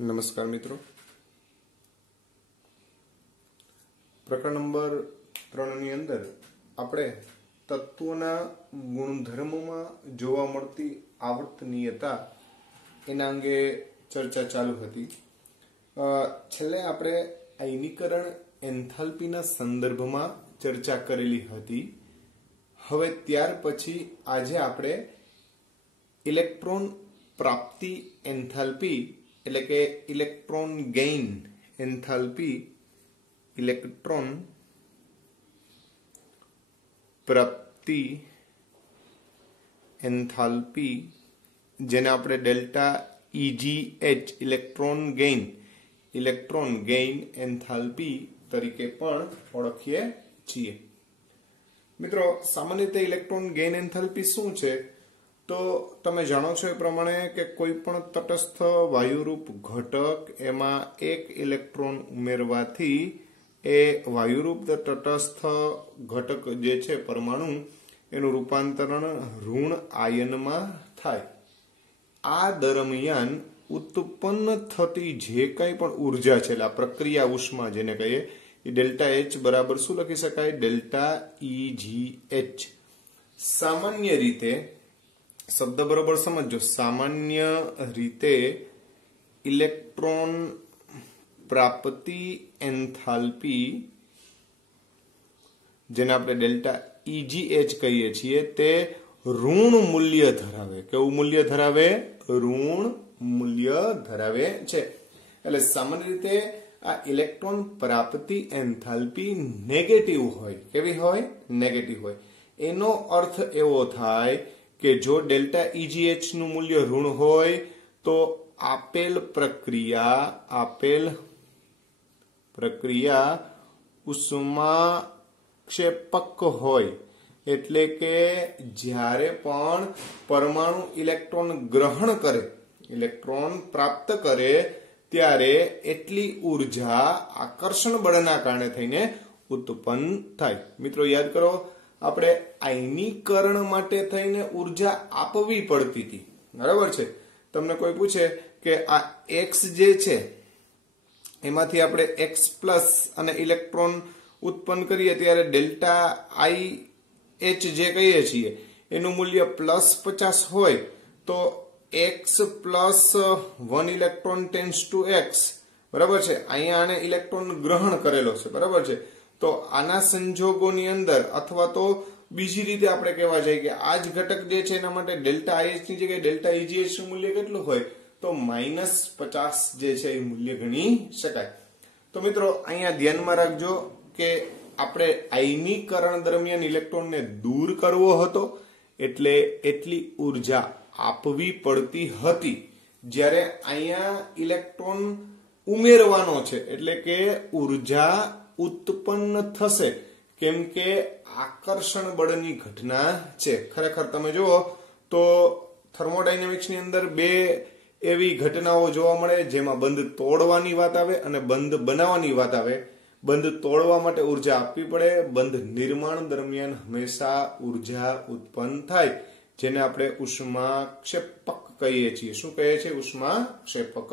નમસ્કાર મિત્રો, પ્રકરણ નંબર 3 ની અંદર આપણે તત્વોના ગુણધર્મોમાં જોવા મળતી આવર્તનીયતા એના અંગે ચર્ચા ચાલુ હતી. છેલ્લે આપણે આયનીકરણ એન્થાલ્પીના સંદર્ભમાં ચર્ચા કરેલી હતી. હવે ત્યાર પછી આજે આપણે ઇલેક્ટ્રોન પ્રાપ્તિ એન્થાલ્પી એટલે કે ઇલેક્ટ્રોન ગેઇન એન્થાલ્પી, ઇલેક્ટ્રોન પ્રાપ્તિ એન્થાલ્પી જેને આપણે delta EGH electron gain enthalpy તરીકે પણ ઓળખીએ છીએ. મિત્રો, સામાન્ય રીતે ઇલેક્ટ્રોન ગેઇન એન્થાલ્પી શું છે તો તમે જાણો છો એ પ્રમાણે કે કોઈ પણ તટસ્થ વાયુરૂપ ઘટક એમાં એક ઇલેક્ટ્રોન ઉમેરવાથી એ વાયુરૂપ તટસ્થ ઘટક જે છે પરમાણુ એનું રૂપાંતરણ ઋણ આયનમાં થાય. આ દરમિયાન ઉત્પન્ન થતી જે કંઈ પણ ઉર્જા છે એટલે આ પ્રક્રિયા ઉષ્મા જેને કહીએ એ ડેલ્ટા H બરાબર શું લખી શકાય? Delta EGH. સામાન્ય રીતે શબ્દ બરોબર સમજો. સામાન્ય રીતે ઇલેક્ટ્રોન પ્રાપ્તિ એન્થાલ્પી જેને આપણે ડેલ્ટા EGH કહીએ છીએ તે ઋણ મૂલ્ય ધરાવે. કેવું મૂલ્ય ધરાવે? ઋણ મૂલ્ય ધરાવે છે. એટલે સામાન્ય રીતે આ ઇલેક્ટ્રોન પ્રાપ્તિ એન્થાલ્પી નેગેટિવ હોય. કેવી હોય? નેગેટિવ હોય. એનો અર્થ એવો થાય કે જો ડેલ્ટા EGH નું મૂલ્ય ઋણ હોય તો આપેલ પ્રક્રિયા ઉષ્માક્ષેપક હોય. એટલે કે જ્યારે પણ પરમાણુ ઇલેક્ટ્રોન ગ્રહણ કરે, ઇલેક્ટ્રોન પ્રાપ્ત કરે ત્યારે એટલી ઉર્જા આકર્ષણ બળના કારણે થઈને ઉત્પન્ન થાય. મિત્રો યાદ કરો, આપણે આયનીકરણ માટે થઈને ઉર્જા આપવી પડતી હતી. બરાબર છે? તમને કોઈ પૂછે કે આ X જે છે એમાંથી આપણે X પ્લસ અને ઇલેક્ટ્રોન ઉત્પન્ન કરીએ ત્યારે ડેલ્ટા IH જે કહીએ છીએ એનું મૂલ્ય +50 હોય તો X plus 1 electron tends to X. બરાબર છે? અહીંયા આને ઇલેક્ટ્રોન ગ્રહણ કરેલો છે. બરાબર છે? તો આના સંજોગોની અંદર અથવા તો બીજી રીતે આપણે કહેવા જઈએ કે આ જ ઘટક જે છે એના માટે ડેલ્ટા IH ની જગ્યાએ ડેલ્ટા EGH નું મૂલ્ય કેટલું હોય તો -50 જે છે એ મૂલ્ય ગણી શકાય. તો મિત્રો અહીંયા ધ્યાનમાં રાખજો કે આપણે આયનીકરણ દરમિયાન ઇલેક્ટ્રોનને દૂર કરવો હતો એટલે એટલી ઉર્જા આપવી પડતી હતી. જ્યારે અહીંયા ઇલેક્ટ્રોન ઉમેરવાનો છે એટલે કે ઉર્જા ઉત્પન્ન થશે કેમ કે આકર્ષણ બળની ઘટના છે. ખરેખર તમે જુઓ તો થર્મોડાયનેમિક્સની અંદર બે એવી ઘટનાઓ જોવા મળે જેમાં બંધ તોડવાની વાત આવે અને બંધ બનાવવાની વાત આવે. બંધ તોડવા માટે ઉર્જા આપવી પડે. બંધ નિર્માણ દરમિયાન હંમેશા ઉર્જા ઉત્પન્ન થાય જેને આપણે ઉષ્માક્ષેપક કહીએ છીએ. શું કહીએ છીએ? ઉષ્માક્ષેપક.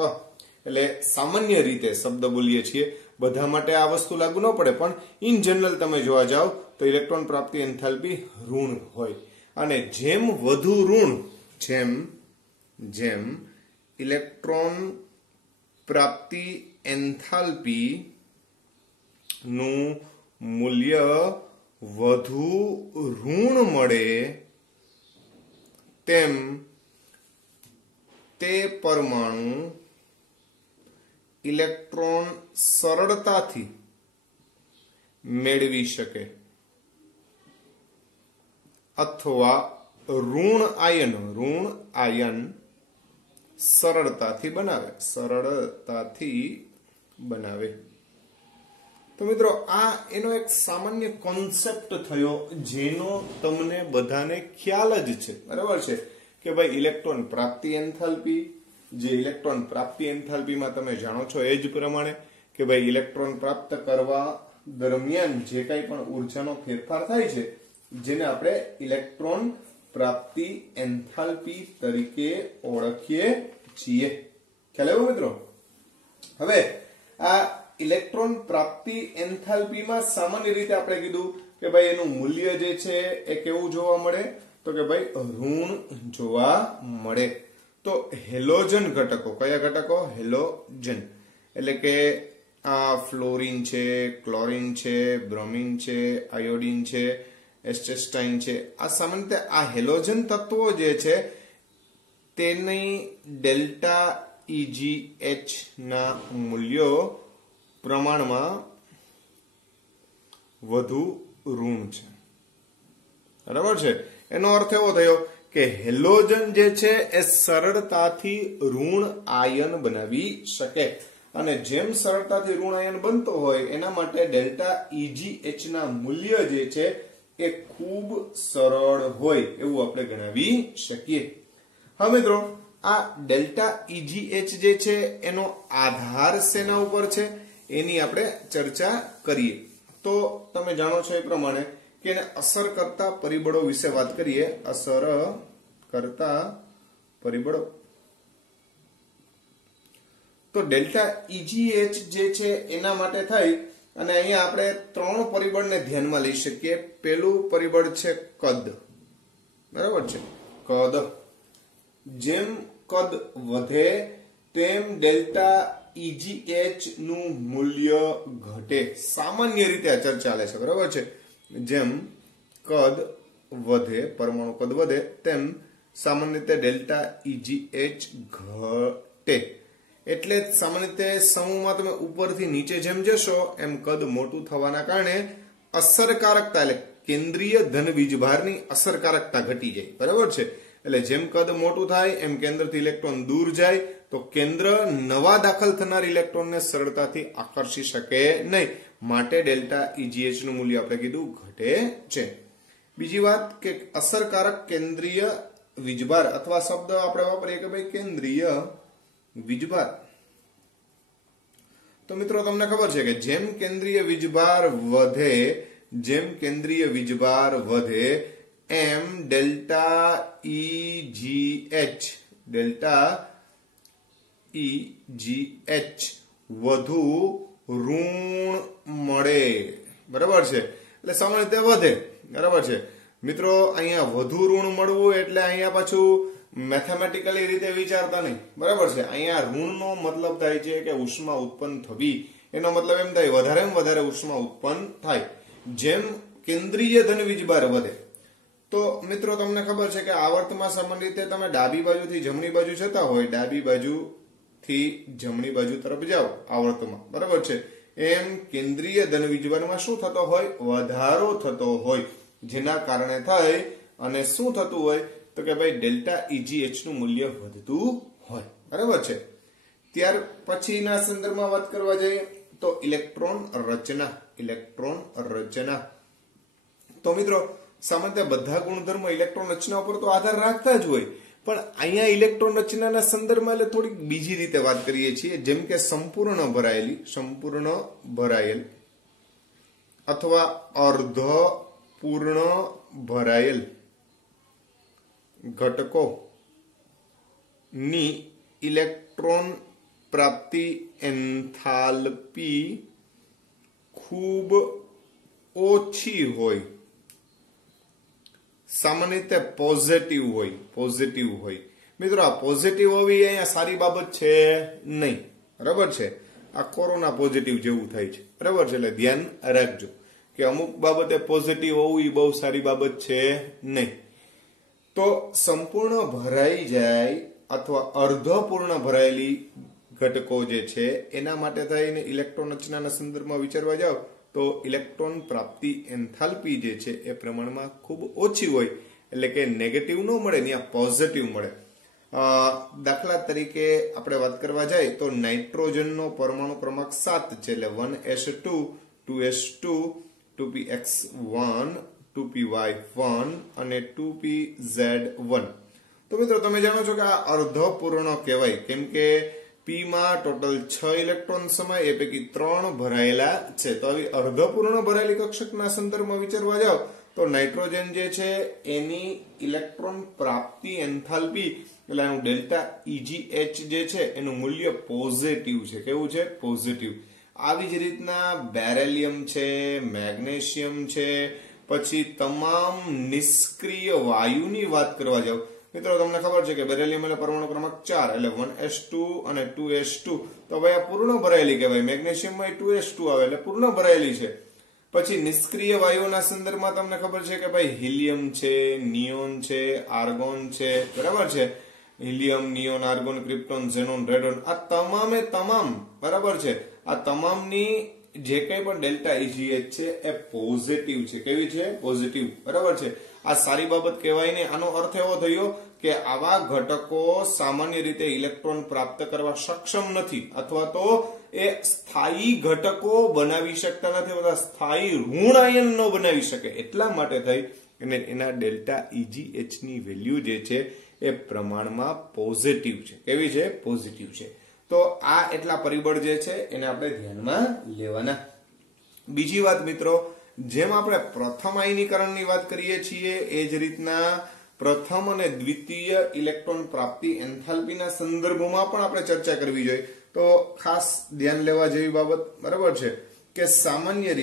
એટલે સામાન્ય રીતે શબ્દ બોલીએ છીએ, બધા માટે આ વસ્તુ લાગુ ન પડે પણ ઇન જનરલ તમે જોવા જાવ તો ઇલેક્ટ્રોન પ્રાપ્તિ એન્થાલ્પી ઋણ હોય. અને જેમ વધુ ઋણ, જેમ ઇલેક્ટ્રોન પ્રાપ્તિ એન્થાલ્પી નું મૂલ્ય વધુ ઋણ મળે તેમ તે પરમાણુ ઇલેક્ટ્રોન સરળતાથી મેળવી શકે અથવા ઋણ આયન સરળતાથી બનાવે. તો મિત્રો આ એનો એક સામાન્ય કોન્સેપ્ટ થયો જેનો તમને બધાને ખ્યાલ જ છે. બરાબર છે કે ભાઈ ઇલેક્ટ્રોન પ્રાપ્તિ એન્થાલ્પી, જે ઇલેક્ટ્રોન પ્રાપ્તિ એન્થાલ્પીમાં તમે જાણો છો એ જ પ્રમાણે કે ભાઈ ઇલેક્ટ્રોન પ્રાપ્ત કરવા દરમિયાન જે કંઈ પણ ઉર્જાનો ફેરફાર થાય છે જેને આપણે ઇલેક્ટ્રોન પ્રાપ્તિ એન્થાલ્પી તરીકે ઓળખીએ છીએ. ખ્યાલ આવ્યો મિત્રો? હવે આ ઇલેક્ટ્રોન પ્રાપ્તિ એન્થાલ્પીમાં સામાન્ય રીતે આપણે કીધું કે ભાઈ એનું મૂલ્ય જે છે એ કેવું જોવા મળે, તો કે ભાઈ ઋણ જોવા મળે. તો હેલોજન ઘટકો, કયા ઘટકો? હેલોજન, એટલે કે આ ફ્લોરિન છે, ક્લોરિન છે, બ્રોમિન છે, આયોડિન છે, એસ્ટેસ્ટાઇન છે, આ સામાન્ય રીતે આ હેલોજન તત્વો જે છે તેની ડેલ્ટા EgH ના મૂલ્યો પ્રમાણમાં વધુ ઋણ છે. બરાબર છે. એનો અર્થ એવો થયો કે હેલોજન જે છે એ સરળતાથી ઋણ આયન બનાવી શકે, અને જેમ સરળતાથી ઋણ આયન બનતો હોય એના માટે ડેલ્ટા EgH ના મૂલ્ય જે છે એ ખૂબ સરળ હોય એવું આપણે ગણાવી શકીએ. હવે મિત્રો આ ડેલ્ટા EgH જે છે એનો આધાર શેના ઉપર છે એની આપણે ચર્ચા કરીએ. તો તમે જાણો છો એ પ્રમાણે કે એને અસર કરતા પરિબળો વિશે વાત કરીએ. અસર કરતા પરિબળો. તો ડેલ્ટા EgH જે છે એના માટે થઈ અને અહીંયા આપણે 3 પરિબળને ધ્યાનમાં લઈ શકીએ. પહેલું પરિબળ છે કદ. બરાબર છે, કદ. જેમ કદ વધે તેમ ડેલ્ટા EgH નું મૂલ્ય ઘટે. સામાન્ય રીતે આ ચર્ચા ચાલે છે. બરાબર છે. જેમ કદ વધે, પરમાણુ કદ વધે તેમ સામાન્ય રીતે ડેલ્ટા EgH ઘટે. એટલે સામાન્ય રીતે સમૂહમાં તમે ઉપરથી નીચે જેમ જશો એમ કદ મોટું થવાના કારણે અસરકારકતા એટલે કેન્દ્રીય ધન વીજભારની અસરકારકતા ઘટી જાય. બરાબર છે. એટલે જેમ કદ મોટું થાય એમ કેન્દ્રથી ઇલેક્ટ્રોન દૂર જાય તો કેન્દ્ર નવા દાખલ થનાર ઇલેક્ટ્રોનને સરળતાથી આકર્ષી શકે નહીં. માટે ડેલ્ટા EgH નું મૂલ્ય આપણે કીધું ઘટે છે. બીજી વાત કે અસરકારક કેન્દ્રીય વીજભાર અથવા શબ્દ આપણે વાપરીએ કે ભાઈ કેન્દ્રીય વીજભાર. તો મિત્રો તમને ખબર છે કે જેમ કેન્દ્રીય વીજભાર વધે, જેમ કેન્દ્રીય વીજભાર વધે એમ ડેલ્ટા EgH વધુ ઋણ મળે. બરાબર છે. એટલે સામાન્ય રીતે વધે. બરાબર છે મિત્રો. અહીંયા વધુ ઋણ મળવું એટલે અહીંયા પાછું મેથેમેટિકલી રીતે વિચારતા નહીં. બરાબર છે. અહીંયા ઋણનો મતલબ થાય છે કે ઉષ્મા ઉત્પન્ન થવી. એનો મતલબ એમ થાય વધારેમાં વધારે ઉષ્મા ઉત્પન્ન થાય. જેમ કેન્દ્રીય ધન વીજભાર વધે તો મિત્રો તમને ખબર છે કે આવર્તમાં સામાન્ય રીતે તમે ડાબી બાજુથી જમણી બાજુ જતા હોય, ડાબી બાજુથી જમણી બાજુ તરફ જાઓ આવર્તમાં. બરાબર છે. એમ કેન્દ્રીય ધન વીજભારમાં શું થતો હોય? વધારો થતો હોય. જેના કારણે થાય અને શું થતું હોય તો કે ભાઈ ડેલ્ટા EgH નું મૂલ્ય વધતું હોય. બરાબર છે. ત્યાર પછીના સંદર્ભમાં વાત કરવા જઈએ તો ઇલેક્ટ્રોન રચના. ઇલેક્ટ્રોન રચના. તો મિત્રો સામાન્ય બધા ગુણધર્મો ઇલેક્ટ્રોન રચના ઉપર તો આધાર રાખતા જ હોય, પણ અહીંયા ઇલેક્ટ્રોન રચનાના સંદર્ભમાં એટલે થોડીક બીજી રીતે વાત કરીએ છીએ. જેમ કે સંપૂર્ણ ભરાયેલ અથવા અર્ધપૂર્ણ ભરાયેલ ઘટકો ની ઇલેક્ટ્રોન પ્રાપ્તિ એન્થાલ્પી ખૂબ ઓછી હોય. સામાન્ય રીતે પોઝિટિવ હોય. મિત્રો આ પોઝિટિવ હોવી અહીંયા સારી બાબત છે નહીં. બરાબર છે. આ કોરોના પોઝિટિવ જેવું થાય છે. બરાબર છે. એટલે ધ્યાન રાખજો કે અમુક બાબતે પોઝિટિવ હોવું એ બહુ સારી બાબત છે નહીં. તો સંપૂર્ણ ભરાઈ જાય અથવા અર્ધપૂર્ણ ભરાયેલી ઘટકો જે છે એના માટે થઈને ઇલેક્ટ્રોન રચનાના સંદર્ભમાં વિચારવા જાવ તો ઇલેક્ટ્રોન પ્રાપ્તિ એન્થાલ્પી જે છે એ પ્રમાણમાં ખૂબ ઓછી હોય. એટલે કે નેગેટિવ ન મળે, ત્યાં પોઝિટિવ મળે. દાખલા તરીકે આપણે વાત કરવા જાય તો નાઇટ્રોજનનો પરમાણુ ક્રમાંક 7 છે. એટલે 1s2 2s2 2px1 2py1 અને 2pz1. તો મિત્રો તમે જાણો છો કે આ અર્ધપૂર્ણ કહેવાય, કેમ કે P માં ટોટલ 6 ઇલેક્ટ્રોન સમાય, એ પૈકી 3 ભરાયેલા છે. તો આવી અર્ધપૂર્ણ ભરાયેલી કક્ષકના સંદર્ભમાં વિચારવા જાવ તો નાઇટ્રોજન જે છે એની ઇલેક્ટ્રોન પ્રાપ્તિ એન્થાલ્પી એટલે એનું ડેલ્ટા EgH જે છે એનું મૂલ્ય પોઝિટિવ છે. કેવું છે? પોઝિટિવ. આવી જ રીતના બેરેલિયમ છે, મેગ્નેશિયમ છે, પછી તમામ નિષ્ક્રિય વાયુની વાત કરવા જાવ મિત્રો, તમને ખબર છે કે બેરેલિયમ એટલે પરમાણુ ક્રમાંક 4 એટલે 1s2 અને 2s2, તો ભાઈ આ પૂર્ણ ભરાયેલી કહેવાય. મેગ્નેશિયમમાં 2s2 આવે એટલે પૂર્ણ ભરાયેલી છે. પછી નિષ્ક્રિય વાયુઓના સંદર્ભમાં તમને ખબર છે કે ભાઈ હિલિયમ છે, નિયોન છે, આર્ગોન છે, બરાબર છે. Helium, neon, argon, krypton, xenon, radon આ તમામે તમામ બરાબર છે. આ તમામની જે કંઈ પણ ડેલ્ટા EgH છે એ પોઝિટિવ છે. કેવી છે? પોઝિટિવ. બરાબર છે. આ સારી બાબત કહેવાય ને. આનો અર્થ એવો થયો કે આવા ઘટકો સામાન્ય રીતે ઇલેક્ટ્રોન પ્રાપ્ત કરવા સક્ષમ નથી, અથવા તો એ સ્થાયી ઘટકો બનાવી શકતા નથી, અથવા સ્થાયી ઋણ આયન ન બનાવી શકે. એટલા માટે થઈ અને એના ડેલ્ટા EgH ની વેલ્યુ જે છે એ પ્રમાણમાં પોઝિટિવ છે. કેવી છે? પોઝિટિવ છે. તો આ એટલા પરિબળ જે છે એને આપણે ધ્યાનમાં લેવાના. બીજી વાત મિત્રો, જેમ આપણે પ્રથમ આયનીકરણની વાત કરીએ છીએ એ જ રીતના પ્રથમ અને દ્વિતીય ઇલેક્ટ્રોન પ્રાપ્તિ એન્થાલ્પીના સંદર્ભમાં પણ આપણે ચર્ચા કરવી જોઈએ. તો ખાસ ધ્યાન લેવા જેવી બાબત બરાબર છે કે સામાન્ય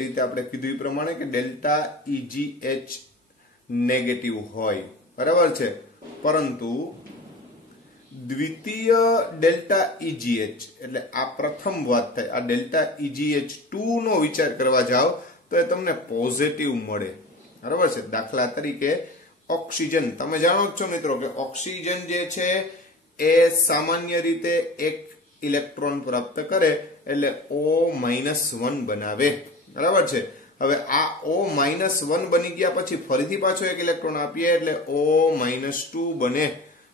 રીતે આપણે કીધું એ પ્રમાણે કે ડેલ્ટા EgH નેગેટિવ હોય, બરાબર છે. પરંતુ દ્વિતીય ડેલ્ટા EgH એટલે આ પ્રથમ વાત થાય. આ ડેલ્ટા EgH2 નો વિચાર કરવા જાઓ તો એ તમને પોઝિટિવ મળે, બરાબર છે. દાખલા તરીકે ઓક્સિજન, તમે જાણો જ છો મિત્રો કે ઓક્સિજન જે છે એ સામાન્ય રીતે એક ઇલેક્ટ્રોન પ્રાપ્ત કરે એટલે O-1 બનાવે, બરાબર છે. હવે આ O-1 બની ગયા પછી ફરીથી પાછો એક ઇલેક્ટ્રોન આપીએ એટલે O-2 બને.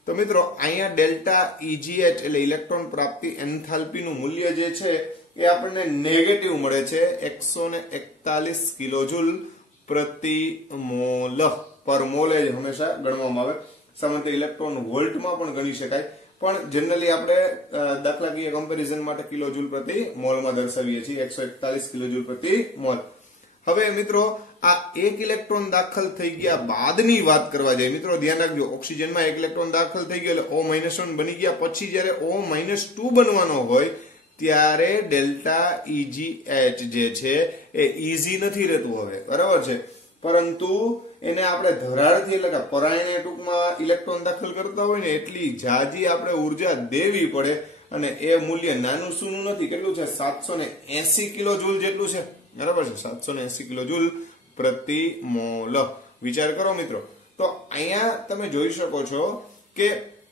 તો મિત્રો અહીંયા ડેલ્ટા EgH એટલે ઇલેક્ટ્રોન પ્રાપ્તિ એન્થાલ્પી નું મૂલ્ય જે છે એ આપણને નેગેટિવ મળે છે. 141 કિલોજૂલ પ્રતિ મોલ પર મોલ જ હંમેશા ગણવામાં આવે. સામાન્ય ઇલેક્ટ્રોન વોલ્ટમાં પણ ગણી શકાય, પણ જનરલી આપણે દાખલાકીય કમ્પેરિઝન માટે કિલોજૂલ પ્રતિ મોલમાં દર્શાવીએ છીએ. 141 કિલોજૂલ પ્રતિ મોલ. હવે મિત્રો આ એક ઇલેક્ટ્રોન દાખલ થઈ ગયા બાદની વાત કરવા જાય મિત્રો, ધ્યાન રાખજો. ઓક્સિજનમાં એક ઇલેક્ટ્રોન દાખલ થઈ ગયો એટલે O-1 બની ગયા પછી જ્યારે O-2 બનવાનો હોય ત્યારે ડેલ્ટા EgH જે છે એ ઈઝી નથી રહેતું હવે, બરાબર છે. પરંતુ એને આપણે ધરાળથી એટલે કે પરાયણે ટૂંકમાં ઇલેક્ટ્રોન દાખલ કરતા હોય ને એટલી જાજી આપણે ઉર્જા દેવી પડે, અને એ મૂલ્ય નાનું સૂનું નથી. કેટલું છે? 780 કિલોજૂલ જેટલું છે, બરાબર છે. 780 કિલોજૂલ પ્રતિ મોલ. વિચાર કરો મિત્રો. તો અહીંયા તમે જોઈ શકો છો કે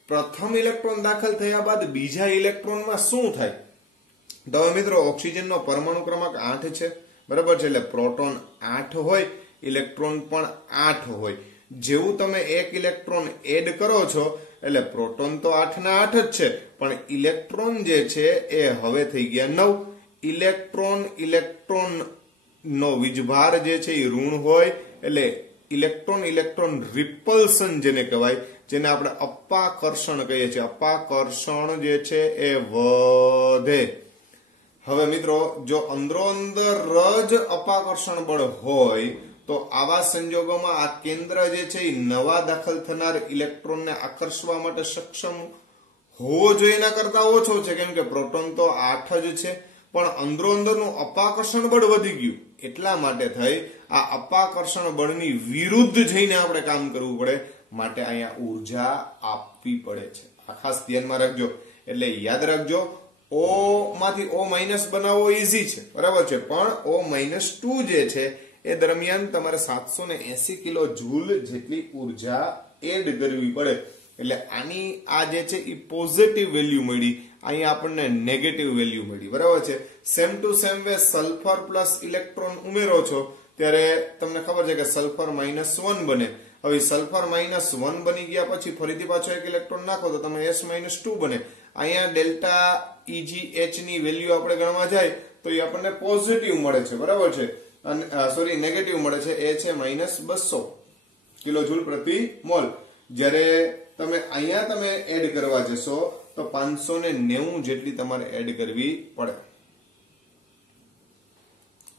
પ્રથમ ઇલેક્ટ્રોન દાખલ થયા બાદ બીજા ઇલેક્ટ્રોનમાં શું થાય. તો મિત્રો ઓક્સિજનનો પરમાણુ ક્રમાંક 8 છે, બરાબર છે. એટલે પ્રોટોન 8 હોય, ઇલેક્ટ્રોન પણ 8 હોય. જેવું તમે એક ઇલેક્ટ્રોન એડ કરો છો એટલે પ્રોટોન તો 8 ના 8 જ છે, પણ ઇલેક્ટ્રોન જે છે એ હવે થઈ ગયા 9. ઇલેક્ટ્રોન નો વીજભાર જે છે એ ઋણ હોય એટલે ઇલેક્ટ્રોન રિપલ્સન જેને કહેવાય, જેને આપણે અપાકર્ષણ કહીએ છીએ. અપાકર્ષણ જે છે એ વધે. હવે મિત્રો જો અંદરો અંદર જ અપાકર્ષણ બળ હોય તો આવા સંજોગોમાં આ કેન્દ્ર જે છે એ નવા દાખલ થનાર ઇલેક્ટ્રોનને આકર્ષવા માટે સક્ષમ હોવો જોઈએ, એના કરતા ઓછો છે. કેમ કે પ્રોટોન તો 8 જ છે, પણ અંદરો અંદરનું અપાકર્ષણ બળ વધી ગયું. એટલા માટે થઈ આ અપાકર્ષણ બળની વિરુદ્ધ જઈને આપણે કામ કરવું પડે, માટે અહીંયા ઉર્જા આપવી પડે છે. આ ખાસ ધ્યાનમાં રાખજો. એટલે યાદ રાખજો, O માંથી O- બનાવવો ઈઝી છે, બરાબર છે. પણ O-2 જે છે એ દરમિયાન તમારે 780 કિલો જૂલ જેટલી ઉર્જા એડ કરવી પડે. એટલે આની આ જે છે એ પોઝિટિવ વેલ્યુ મળી, અહીંયા આપણને નેગેટિવ વેલ્યુ મળી, બરાબર છે. Same to same way sulphur plus electron ઉમેરો છો ત્યારે તમને ખબર છે કે સલ્ફર -1 બને. હવે સલ્ફર -1 બની ગયા પછી ફરીથી પાછો એક ઇલેક્ટ્રોન નાખો તો તમે S-2 બને. અહીંયા ડેલ્ટા EgH ની વેલ્યુ આપણે ગણવા જાય તો એ આપણને પોઝિટિવ મળે છે, બરાબર છે. અને સોરી નેગેટિવ મળે છે, એ છે -200 કિલોજૂલ પ્રતિ મોલ. જ્યારે તમે અહીંયા એડ કરવા જશો તો 590 જેટલી તમારે એડ કરવી પડે,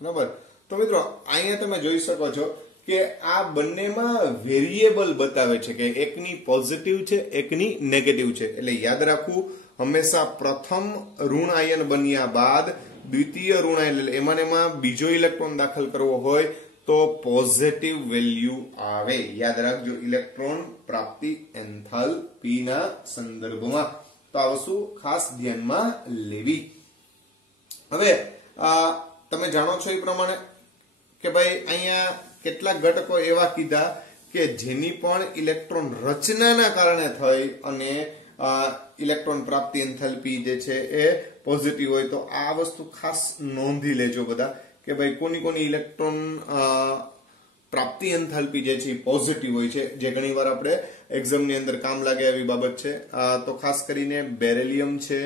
બરાબર. તો મિત્રો અહીંયા તમે જોઈ શકો છો કે આ બંનેમાં વેરિયેબલ બતાવે છે કે એકની પોઝિટિવ છે એકની નેગેટિવ છે. એટલે યાદ રાખવું, હંમેશા પ્રથમ ઋણ આયન બન્યા બાદ દ્વિતીય ઋણ આયન એટલે એમાં બીજો ઇલેક્ટ્રોન દાખલ કરવો હોય તો પોઝિટિવ વેલ્યુ આવે. યાદ રાખજો, ઇલેક્ટ્રોન પ્રાપ્તિ એન્થાલ્પીના સંદર્ભમાં. તો આ વસ્તુ ખાસ ધ્યાનમાં લેવી. હવે તમે જાણો છો એ પ્રમાણે કે ભાઈ અહીંયા કેટલાક ઘટકો એવા કીધા કે જેની પણ ઇલેક્ટ્રોન રચનાના કારણે થઈ અને ઇલેક્ટ્રોન પ્રાપ્તિ એન્થાલ્પી જે છે એ પોઝિટિવ હોય. તો આ વસ્તુ ખાસ નોંધી લેજો બધા કે ભાઈ કોની કોની ઇલેક્ટ્રોન પ્રાપ્તિ એન્થાલ્પી જે છે પોઝિટિવ હોય છે, જે ઘણીવાર આપણે એક્ઝામની અંદર કામ લાગે એવી બાબત છે. તો ખાસ કરીને બેરિલિયમ છે,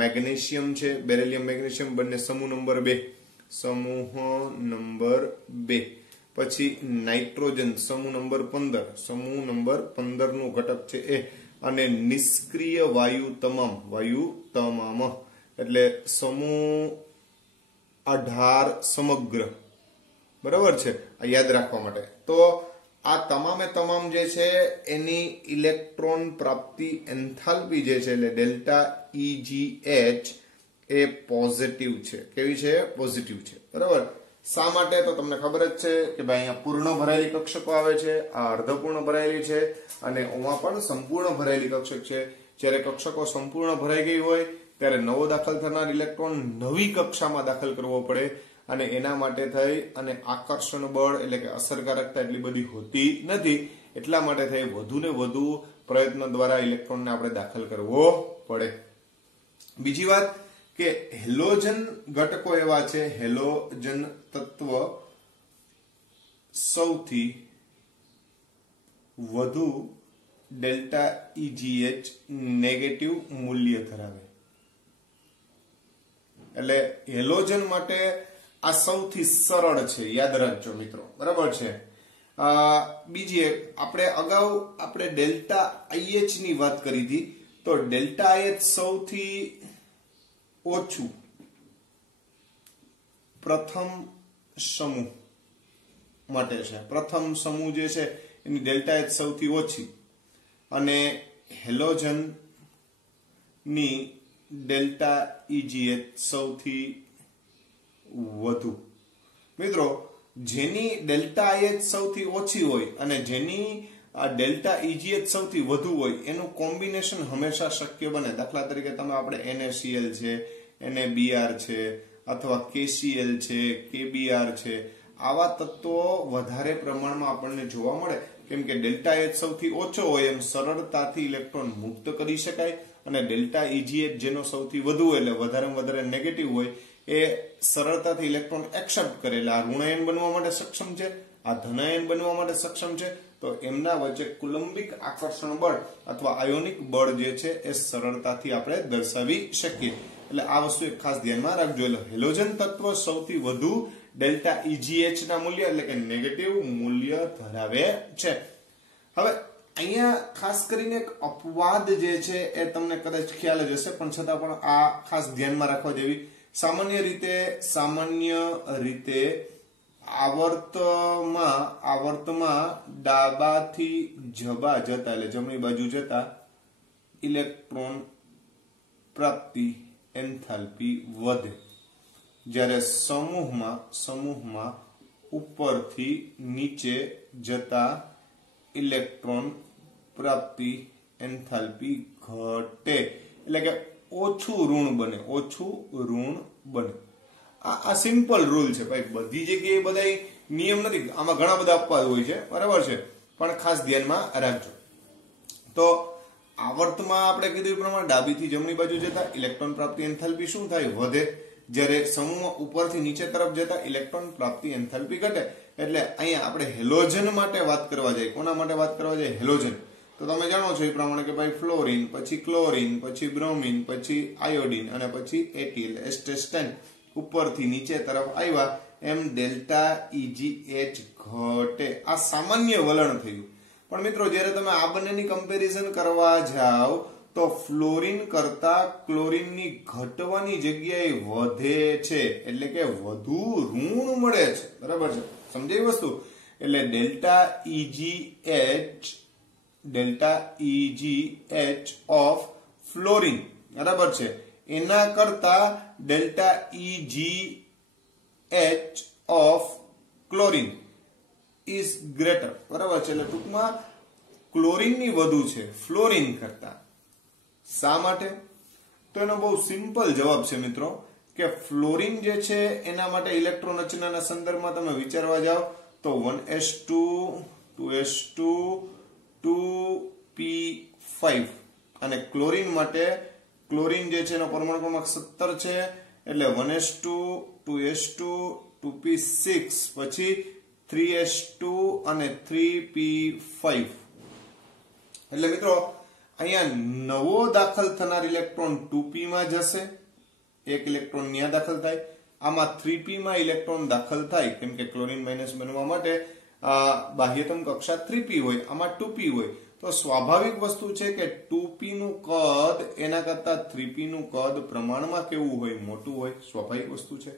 મેગ્નેશિયમ છે. બેરિલિયમ મેગ્નેશિયમ બંને સમૂહ નંબર 2, સમૂહ નંબર 2. પછી નાઇટ્રોજન સમૂહ નંબર 15, સમૂહ નંબર 15 નું ઘટક છે એ. અને નિષ્ક્રિય વાયુ તમામ એટલે સમૂહ 18 સમગ્ર. બરાબર છે, આ યાદ રાખવા માટે. તો આ તમામે તમામ જે છે એની ઇલેક્ટ્રોન પ્રાપ્તિ એન્થાલ્પી જે છે એટલે ડેલ્ટા EGH એ પોઝિટિવ છે. કેવી છે? પોઝિટિવ છે. બરાબર. શા માટે? તો તમને ખબર જ છે કે ભાઈ અહીંયા પૂર્ણ ભરાયેલી કક્ષકો આવે છે, આ અર્ધપૂર્ણ ભરાયેલી છે અને ઓમાં પણ સંપૂર્ણ ભરાયેલી કક્ષક છે. જ્યારે કક્ષકો સંપૂર્ણ ભરાઈ ગઈ હોય ત્યારે નવો દાખલ થનાર ઇલેક્ટ્રોન નવી કક્ષામાં દાખલ કરવો પડે અને એના માટે થઈ અને આકર્ષણ બળ એટલે કે અસરકારકતા એટલી બધી હોતી નથી. એટલા માટે થઈ વધુ ને વધુ પ્રયત્ન દ્વારા ઇલેક્ટ્રોનને આપણે દાખલ કરવો પડે. બીજી વાત કે હેલોજન ઘટકો એવા છે, હેલોજન તત્વ સૌથી વધુ ડેલ્ટા EGH નેગેટિવ મૂલ્ય ધરાવે. એટલે હેલોજન માટે આ સૌથી સરળ છે, યાદ રાખજો મિત્રો. બરાબર છે. બીજી એક આપણે ડેલ્ટા IH ની વાત કરી હતી. તો ડેલ્ટા IH સૌથી ઓછું પ્રથમ સમૂહ માટે છે. પ્રથમ સમૂહ જે છે એની ડેલ્ટા H સૌથી ઓછી અને હેલોજન ની ડેલ્ટા EGH સૌથી વધુ. મિત્રો જેની ડેલ્ટા IH સૌથી ઓછી હોય અને જેની ડેલ્ટા EGH સૌથી વધુ હોય એનું કોમ્બિનેશન હંમેશા શક્ય બને. દાખલા તરીકે તમે આપણે NaCl છે, NaBr છે અથવા KCl છે, KBr છે, આવા તત્વો વધારે પ્રમાણમાં આપણને જોવા મળે. કેમ કે ડેલ્ટા H સૌથી ઓછો હોય એમ સરળતાથી ઇલેક્ટ્રોન મુક્ત કરી શકાય અને ડેલ્ટા EGH જેનો સૌથી વધુ હોય એટલે વધારેમાં વધારે નેગેટિવ હોય એ સરળતાથી ઇલેક્ટ્રોન એક્સેપ્ટ કરે એટલે આ ઋણાયન બનવા માટે સક્ષમ છે, આ ધનાયન બનવા માટે સક્ષમ છે. તો એમના વચ્ચે કુલંબિક આકર્ષણ બળ અથવા આયોનિક બળ જે છે એ સરળતાથી આપણે દર્શાવી શકીએ. એટલે આ વસ્તુ એક ખાસ ધ્યાનમાં રાખજો. એટલે હેલોજન તત્વ સૌથી વધુ ડેલ્ટા EGH ના મૂલ્ય એટલે કે નેગેટિવ મૂલ્ય ધરાવે છે. હવે અહીંયા ખાસ કરીને એક અપવાદ જે છે એ તમને કદાચ ખ્યાલ જ હશે, પણ છતાં પણ આ ખાસ ધ્યાનમાં રાખવા જેવી. સામાન્ય રીતે આવર્તમાં ડાબાથી જબા જતા એટલે જમણી બાજુ જતા ઇલેક્ટ્રોન પ્રાપ્તિ એન્થાલ્પી વધે. જ્યારે સમૂહમાં ઉપરથી નીચે જતા ઇલેક્ટ્રોન પ્રાપ્તિ એન્થાલ્પી ઘટે એટલે કે ઓછું ઋણ બને. આ સિમ્પલ રૂલ છે ભાઈ. બધી જગ્યાએ બધા નિયમ નથી, આમાં ઘણા બધા અપવાદ હોય છે. બરાબર છે, પણ ખાસ ધ્યાનમાં રાખજો. તો આવર્તમાં આપણે કીધું પ્રમાણે ડાબીથી જમણી બાજુ જતા ઇલેક્ટ્રોન પ્રાપ્તિ એન્થાલ્પી શું થાય? વધે. જ્યારે સમૂહમાં ઉપરથી નીચે તરફ જતા ઇલેક્ટ્રોન પ્રાપ્તિ એન્થાલ્પી ઘટે. એટલે અહીંયા આપણે હેલોજન માટે વાત કરવા જઈએ. કોના માટે વાત કરવા જઈએ? હેલોજન. તો તમે જાણો છો એ પ્રમાણે કે ભાઈ ફ્લોરિન, પછી ક્લોરિન, પછી બ્રોમિન, પછી આયોડિન અને પછી એટીલ એસ્ટેસ્ટેન ઉપરથી નીચે તરફ આવ્યા એમ ડેલ્ટા EGH ઘટે. આ સામાન્ય વલણ થયું. પણ મિત્રો જ્યારે તમે આ બંનેની કમ્પેરિઝન કરવા જાઓ તો ફ્લોરિન કરતા ક્લોરીનની ઘટવાની જગ્યાએ વધે છે, એટલે કે વધુ ઋણ મળે છે, બરાબર છે, સમજાય વસ્તુ? એટલે ડેલ્ટા EgH ઓફ ફ્લોરિન, બરાબર છે, એના કરતા delta EgH of chlorine is greater, બરાબર છે. એટલે ટૂંકમાં ક્લોરીનની વધુ છે ફ્લોરિન કરતા. શા માટે? તો એનો બહુ સિમ્પલ જવાબ છે મિત્રો કે ફ્લોરિન જે છે એના માટે ઇલેક્ટ્રોન રચનાના સંદર્ભમાં તમે વિચારવા જાઓ તો 1s2 2s2 2p5 અને ક્લોરીન માટે ક્લોરીન જે છે એનો પરમાણુ ક્રમાંક 17 છે, એટલે 1s2 2s2 2p6 પછી 3s2 અને 3p5. એટલે મિત્રો અહીંયા નવો દાખલ થનાર ઇલેક્ટ્રોન 2p માં જશે, એક ઇલેક્ટ્રોન ત્યાં દાખલ થાય, આમાં 3p માં ઇલેક્ટ્રોન દાખલ થાય, કેમ કે ક્લોરીન માઇનસ બનવા માટે બાહ્યતમ કક્ષા 3p હોય, આમાં 2p હોય, તો સ્વાભાવિક વસ્તુ છે કે 2p નું કદ એના કરતા 3p નું કદ પ્રમાણમાં કેવું હોય? મોટું હોય, સ્વાભાવિક વસ્તુ છે.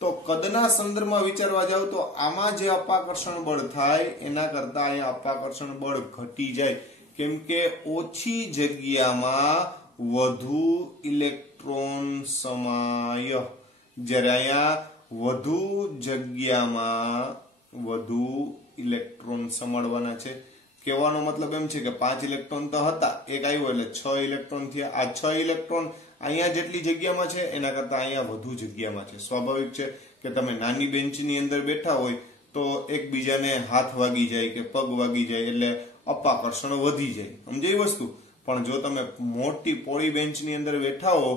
તો કદના સંદર્ભમાં વિચારવા જાવ તો આમાં જે અપાકર્ષણ બળ થાય એના કરતા અહીંયા અપાકર્ષણ બળ ઘટી જાય, કેમ કે ઓછી જગ્યામાં વધુ ઇલેક્ટ્રોન સમાય, જ્યારે અહીંયા વધુ જગ્યામાં વધુ ઇલેક્ટ્રોન સમાડવાના છે. કહેવાનો મતલબ એમ છે કે 5 ઇલેક્ટ્રોન તો હતા, એક આવ્યો એટલે 6 ઇલેક્ટ્રોન થયા. આ 6 ઇલેક્ટ્રોન અહીંયા જેટલી જગ્યામાં છે એના કરતા અહીંયા વધુ જગ્યામાં છે. સ્વાભાવિક છે કે તમે નાની બેન્ચની અંદર બેઠા હોય તો એકબીજાને હાથ વાગી જાય કે પગ વાગી જાય એટલે અપાકર્ષણ વધી જાય, સમજાય વસ્તુ? પણ જો તમે મોટી પોળી બેન્ચની અંદર બેઠા હો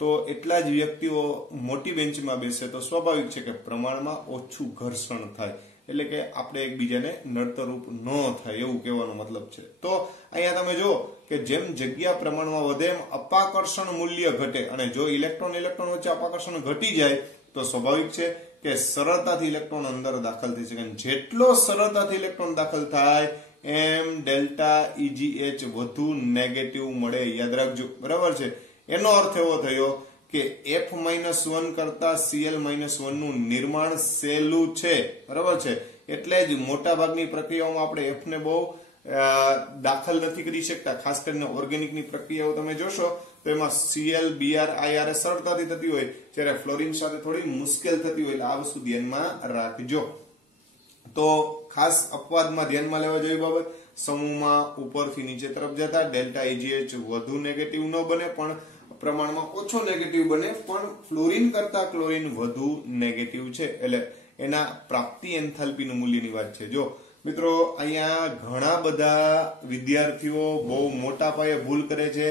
તો એટલા જ વ્યક્તિઓ મોટી બેન્ચમાં બેસે તો સ્વાભાવિક છે કે પ્રમાણમાં ઓછું ઘર્ષણ થાય, એટલે કે આપણે એકબીજાને નડતરરૂપ ન થાય, એવું કહેવાનો મતલબ છે. તો અહીંયા તમે જો કે જેમ જગ્યા પ્રમાણમાં વધે એમ અપાકર્ષણ મૂલ્ય ઘટે, અને જો ઇલેક્ટ્રોન વચ્ચે અપાકર્ષણ ઘટી જાય તો સ્વાભાવિક છે કે સરળતાથી ઇલેક્ટ્રોન અંદર દાખલ થઈ શકે. જેટલો સરળતાથી ઇલેક્ટ્રોન દાખલ થાય એમ ડેલ્ટા EgH વધુ નેગેટિવ મળે, યાદ રાખજો, બરાબર છે. એનો અર્થ એવો થયો કે F-1 કરતા Cl-1 નું નિર્માણ સહેલું છે, બરાબર છે. એટલે જ મોટા ભાગની પ્રક્રિયાઓમાં આપણે F ને બહુ દાખલ નથી કરી શકતા. ખાસ કરીને ઓર્ગેનિકની પ્રક્રિયાઓ તમે જોશો તો એમાં Cl, Br, Ir સરળતાથી થતી હોય, જ્યારે ફ્લોરિન સાથે થોડી મુશ્કેલ થતી હોય, એટલે આ વસ્તુ ધ્યાનમાં રાખજો. તો ખાસ અપવાદમાં ધ્યાનમાં લેવા જેવી બાબત, સમૂહમાં ઉપરથી નીચે તરફ જતા ડેલ્ટા EgH વધુ નેગેટિવ ન બને પણ પ્રમાણમાં ઓછો નેગેટિવ બને, પણ ફ્લોરિન કરતા ક્લોરીન વધુ નેગેટિવ છે, એટલે એના પ્રાપ્તિ એન્થાલ્પીનું મૂલ્યની વાત છે. જો મિત્રો અહીંયા ઘણા બધા વિદ્યાર્થીઓ બહુ મોટા પાયે ભૂલ કરે છે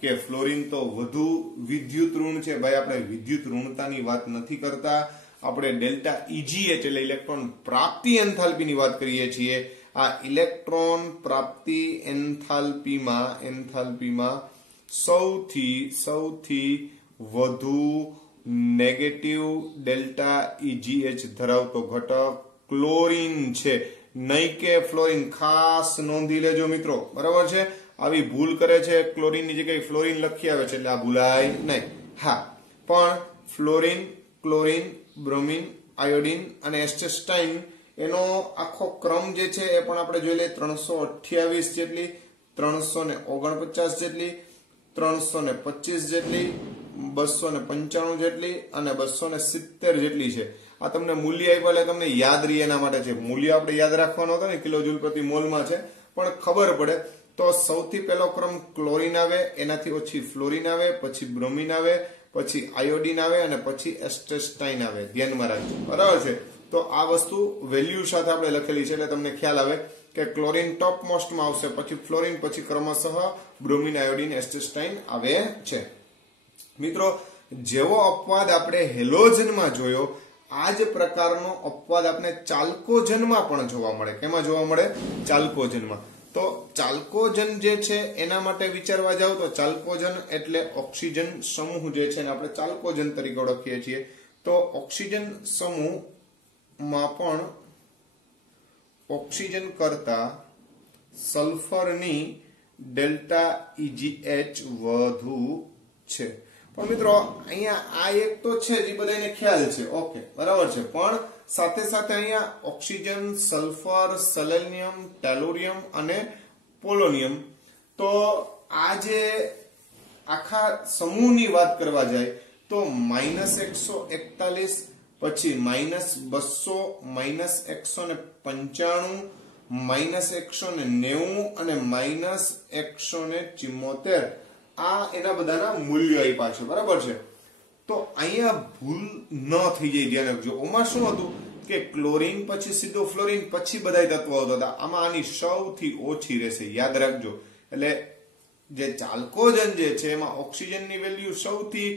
કે ફ્લોરિન તો વધુ વિદ્યુત ઋણ છે. ભાઈ, આપણે વિદ્યુત ઋણતાની વાત નથી કરતા, આપણે ડેલ્ટા EgH એટલે ઇલેક્ટ્રોન પ્રાપ્તિ એન્થાલ્પીની વાત કરીએ છીએ. આ ઇલેક્ટ્રોન પ્રાપ્તિ એન્થાલ્પીમાં સૌથી વધુ નેગેટિવ ડેલ્ટા EgH ધરાવતો ઘટક ક્લોરીન છે, નહીં કે ફ્લોરિન. ખાસ નોંધી લેજો મિત્રો, બરાબર છે. આવી ભૂલ કરે છે, ક્લોરીનની જગ્યાએ ફ્લોરિન લખી આવે છે, એટલે આ ભૂલાય નહીં. હા, પણ ફ્લોરિન, ક્લોરીન, બ્રોમિન, આયોડિન અને એસ્ટેસ્ટાઇન એનો આખો ક્રમ જે છે એ પણ આપણે જોઈ લઈએ. 328 જેટલી, 349 જેટલી, 325 જેટલી, 295 જેટલી અને 270 જેટલી છે. આ તમને મૂલ્ય આપ્યા એટલે તમને યાદ રહે એના માટે છે. મૂલ્ય આપણે યાદ રાખવાનો હતો ને, કિલો જૂલ પ્રતિ મોલમાં છે, પણ ખબર પડે તો સૌથી પહેલો ક્રમ ક્લોરીન આવે, એનાથી ઓછી ફ્લોરિન આવે, પછી બ્રોમિન આવે, પછી આયોડિન આવે અને પછી એસ્ટેસ્ટાઇન આવે. ધ્યાનમાં રાખજો, બરાબર છે. તો આ વસ્તુ વેલ્યુ સાથે આપણે લખેલી છે એટલે તમને ખ્યાલ આવે કે ક્લોરીન ટોપ મોસ્ટમાં આવશે, પછી ફ્લોરિન, પછી ક્રમશઃ બ્રોમિન, આયોડિન, એસ્ટેસ્ટાઇન આવે છે. મિત્રો, જેવો અપવાદ આપણે હેલોજનમાં જોયો, આ જ પ્રકારનો અપવાદ આપણે ચાલ્કોજનમાં પણ જોવા મળે. કેમાં જોવા મળે? ચાલ્કોજનમાં. તો ચાલ્કોજન જે છે એના માટે વિચારવા જાવ તો ચાલ્કોજન એટલે ઓક્સિજન સમૂહ જે છે એને આપણે ચાલ્કોજન તરીકે ઓળખીએ છીએ. તો ઓક્સિજન સમૂહમાં પણ ઓક્સિજન કરતા સલ્ફરની ડેલ્ટા EGH વધુ છે. પણ મિત્રો અહીંયા આ એક તો છે જે બધાને ખ્યાલ છે, ઓકે બરાબર છે, પણ સાથે સાથે અહીંયા ઓક્સિજન, સલ્ફર, સેલેનિયમ, ટેલુરિયમ અને પોલોનિયમ, તો આ જે આખા સમૂહની વાત કરવા જાય તો -141, પછી -200, -195, -190 અને -174 આ એના બધાના મૂલ્યો આપ્યા છે, બરાબર છે. તો અહીંયા ભૂલ ન થઈ જાય, ધ્યાન રાખજો. ઓમાં શું હતું કે ક્લોરીન પછી સીધો ફ્લોરીન પછી બધા તત્વો આવતા હતા. આમાં આની સૌથી ઓછી રહેશે, યાદ રાખજો. એટલે જે ચાલ્કોજન જે છે એમાં ઓક્સિજનની વેલ્યુ સૌથી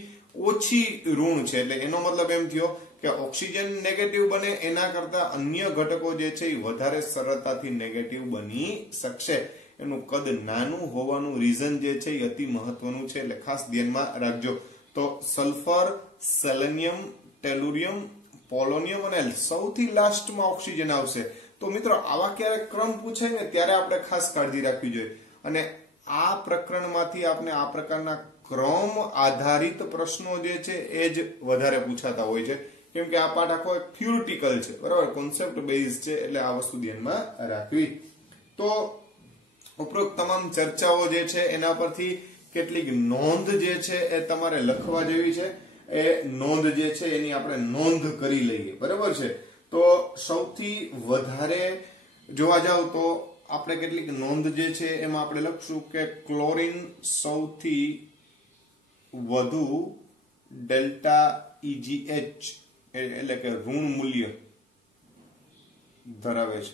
ઓછી ઋણ છે, એટલે એનો મતલબ એમ થયો કે ઓક્સિજન નેગેટિવ બને એના કરતા અન્ય ઘટકો જે છે એ વધારે સરળતાથી નેગેટિવ બની શકશે. એનું કદ નાનું હોવાનું રીઝન જે છે એ અતિ મહત્વનું છે, એટલે ખાસ ધ્યાનમાં રાખજો. તો સલ્ફર, સેલેનિયમ, ટેલુરિયમ, પોલોનિયમ અને સૌથી લાસ્ટમાં ઓક્સિજન આવશે. તો મિત્રો આવા ક્યારેક ક્રમ પૂછાય ને ત્યારે આપણે ખાસ કાળજી રાખવી જોઈએ. અને આ પ્રકરણમાંથી આપણે આ પ્રકારના ક્રમ આધારિત પ્રશ્નો જે છે એ જ વધારે પૂછાતા હોય છે, કેમ કે આ પાઠ આખો થિયોરિટિકલ છે, બરાબર, કોન્સેપ્ટ બેઝ છે, એટલે આ વસ્તુ ધ્યાનમાં રાખવી. તો ઉપરોક્ત તમામ ચર્ચાઓ જે છે એના પરથી કેટલીક નોંધ જે છે એ તમારે લખવા જેવી છે. એ નોંધ જે છે એની આપણે નોંધ કરી લઈએ, બરાબર છે. તો સૌથી વધારે જોવા જાવ તો આપણે કેટલીક નોંધ જે છે એમાં આપણે લખશું કે ક્લોરીન સૌથી વધુ ડેલ્ટા EGH એટલે કે ઋણ મૂલ્ય ધરાવે છે.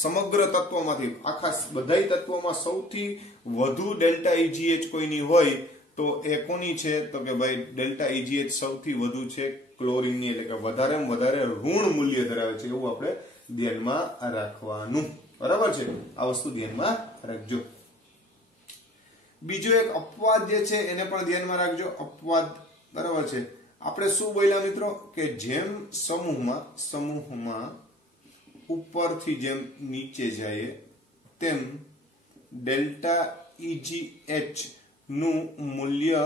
સમગ્ર તત્વોમાંથી આખા બધા તત્વોમાં સૌથી વધુ ડેલ્ટા EGH કોઈની હોય તો એ કોની છે? તો કે ભાઈ ડેલ્ટા EGH સૌથી વધુ છે ક્લોરીનની, એટલે કે વધારેમાં વધારે ઋણ મૂલ્ય ધરાવે છે, એવું આપણે ધ્યાનમાં રાખવાનું, બરાબર છે. આ વસ્તુ ધ્યાનમાં રાખજો. બીજો એક અપવાદ જે છે એને પણ ધ્યાનમાં રાખજો. અપવાદ, બરાબર છે. આપણે શું બોલ્યા મિત્રો કે જેમ સમૂહમાં ઉપરથી જેમ નીચે જાય તેમ ડેલ્ટા EGH નું મૂલ્ય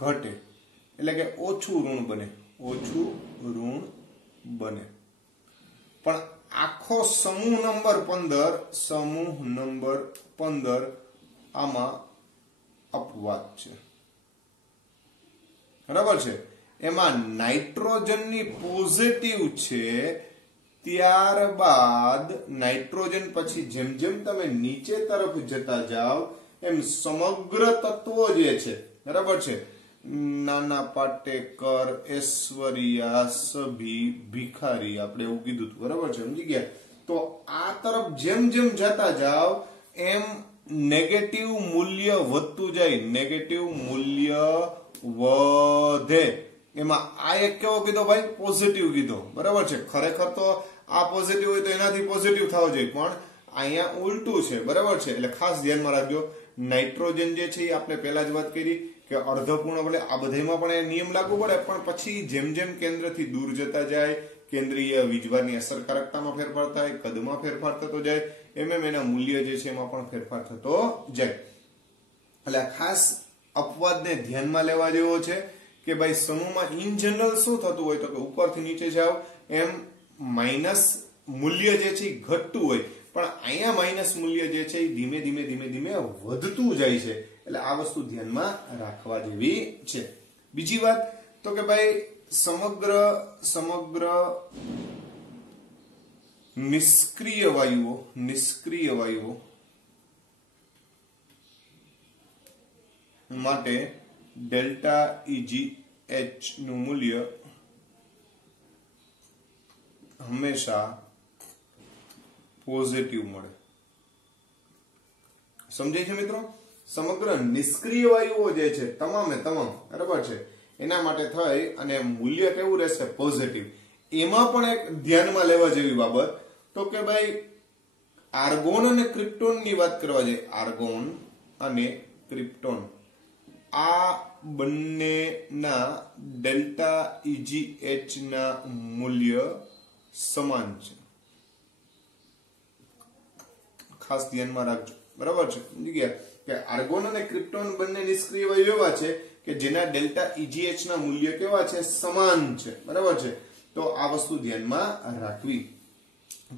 ઘટે, એટલે કે ઓછું ઋણ બને. પણ આખો સમૂહ નંબર 15 આમાં અપવાદ છે, બરાબર છે. એમાં નાઇટ્રોજનની પોઝિટિવ છે, ત્યારબાદ નાઇટ્રોજન પછી જેમ જેમ તમે નીચે તરફ જતા જાઓ એમ સમગ્ર તત્વો જે છે, બરાબર છે, નાના પાટેકર, ઐશ્વર્યા, સભી, ભિખારી, આપણે એવું કીધું હતું, બરાબર છે, સમજી ગયા. તો આ તરફ જેમ જેમ જતા જાઓ એમ નેગેટિવ મૂલ્ય વધતું જાય, નેગેટિવ મૂલ્ય વધે. એમાં આ એક કેવો કીધો ભાઈ? પોઝિટિવ કીધો, બરાબર છે. ખરેખર તો આ પોઝિટિવ હોય તો એનાથી પોઝિટિવ થવો જોઈએ, પણ અહીંયા ઉલટું છે, બરાબર છે. એટલે ખાસ ધ્યાનમાં રાખજો. નાઇટ્રોજન જે છે એ આપણે પહેલા જ વાત કરી કે અર્ધપૂર્ણ, એટલે આ બધામાં પણ એ નિયમ લાગુ પડે, પણ પછી જેમ જેમ કેન્દ્રથી દૂર જતા જાય, કેન્દ્રીય વીજભારની અસરકારકતામાં ફેરફાર થાય, કદમાં ફેરફાર થતો જાય, એમ એના મૂલ્ય જે છે એમાં પણ ફેરફાર થતો જાય. એટલે ખાસ અપવાદને ધ્યાનમાં લેવા જેવો છે કે ભાઈ સમૂહમાં ઇન જનરલ શું થતું હોય તો કે ઉપરથી નીચે જાવ એમ માઇનસ મૂલ્ય જે છે એ ઘટતું હોય, પણ અહીંયા માઇનસ મૂલ્ય જે છે એ ધીમે ધીમે વધતું જાય છે. એટલે આ વસ્તુ ધ્યાનમાં રાખવા જેવી છે. બીજી વાત તો કે ભાઈ સમગ્ર નિષ્ક્રિય વાયુઓ માટે ડેલ્ટા EGH નું મૂલ્ય હંમેશા પોઝિટિવ મળે. સમજાય છે મિત્રો? સમગ્ર નિષ્ક્રિય વાયુઓ જે છે તમામ, બરાબર છે, એના માટે થઈ અને મૂલ્ય કેવું રહેશે? પોઝિટિવ. એમાં પણ એક ધ્યાનમાં લેવા જેવી બાબત તો કે ભાઈ આર્ગોન અને ક્રિપ્ટોન ની વાત કરવા જાય. આર્ગોન અને ક્રિપ્ટોન આ બંનેના ડેલ્ટા EGH ના મૂલ્ય સમાન છે. ખાસ ધ્યાનમાં રાખજો, બરાબર છે? સમજી ગયા કે આર્ગોન અને ક્રિપ્ટોન બંને નિષ્ક્રિય અવયવ એવા છે કે જેના ડેલ્ટા EGH ના મૂલ્ય કેવા છે? સમાન છે, બરાબર છે? તો આ વસ્તુ ધ્યાનમાં રાખવી.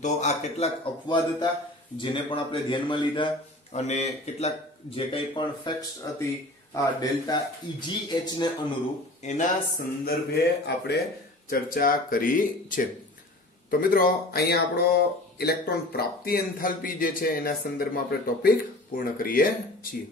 તો આ કેટલાક અપવાદ હતા જેને પણ આપણે ધ્યાનમાં લીધા, અને કેટલાક જે કંઈ પણ ફેક્ટ્સ હતી આ ડેલ્ટા EGH ને અનુરૂપ એના સંદર્ભે આપણે ચર્ચા કરી છે. તો મિત્રો અહીંયા આપણો ઇલેક્ટ્રોન પ્રાપ્તિ એન્થાલ્પી જે છે એના સંદર્ભમાં આપણે ટોપિક પૂર્ણ કરીએ છીએ.